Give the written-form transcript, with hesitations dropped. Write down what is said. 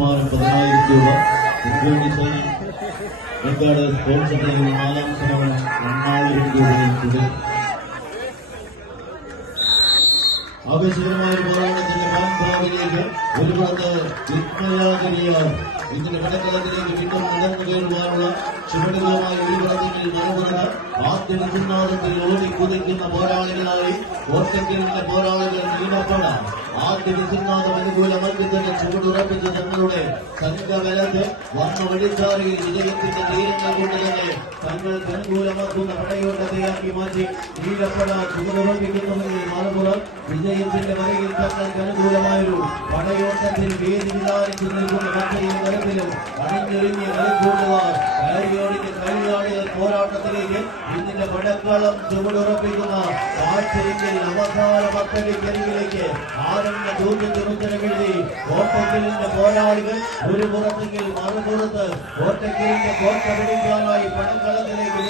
സമ്മാനം 10,000 രൂപ. വെങ്കാട് സ്പോർട്സ് സെന്ററിൽ 4ാം സമ്മാനം 8,000 രൂപയിൽ തുടരും. ആവേശകരമായ പോരാട്ടത്തിന്റെ പാൻഭാവിലേക്ക് ഒരു പുറത്ത് വിജ്ഞയാചരിയാർ ഇതിന്റെ പടക്കളത്തിലേക്ക് വീണ്ടും നടന്നു കയറുവാനുള്ള ചുവടുകളുമായി ഒരു പുറത്തെങ്കിൽ മറുപുറത്ത് ആദ്യ വിജുനാഥത്തിൽ ഓടിക്കുതിക്കുന്ന പോരാളികളായി കോട്ടയ്ക്കലിന്റെ പോരാളികൾ നീലപ്പട ആദ്യ വിജുനാഥം അനുകൂല മത്സരത്തിന്റെ ചുവടുറപ്പിച്ച തങ്ങളുടെ സംഘബലത്തെ വന്ന വഴിച്ചാറിയിൽ വിജയത്തിന്റെ തീരങ്ങൾ കൊണ്ട് തന്നെ തങ്ങൾക്ക് അനുകൂലമാക്കുന്ന പടയോട്ടത്തെയാക്കി മാറ്റി നീലപ്പട ചുവടുറപ്പിക്കുന്നുവെങ്കിൽ മറുപുറം വിജയത്തിന്റെ വരയിൽ തങ്ങൾക്ക് അനുകൂലമായൊരു പടയോട്ടത്തിൽ വേദി വിധാനിച്ചു നിൽക്കുന്ന മറ്റൊരു തരത്തിലും അണിഞ്ഞൊരുങ്ങിയ കളിക്കൂട്ടുകാർ കയറിയോടിന്റെ കളിയാളികൾ പോരാട്ടത്തിലേക്ക് ഇതിന്റെ പടക്കളം ചുവടുറപ്പിക്കുന്ന കാഴ്ചയിൽ അവസാന പത്തടിക്കരികിലേക്ക് ആരംഭ ചോദ്യത്തിന് ഉത്തരമെഴുതി കോട്ടയ്ക്കലിന്റെ പോരാളികൾ ഒരു പുറത്തെങ്കിൽ മറുപുറത്ത് കോട്ടയ്ക്കലിന്റെ കോട്ട പിടിക്കാനായി പടക്കളത്തിലേക്ക്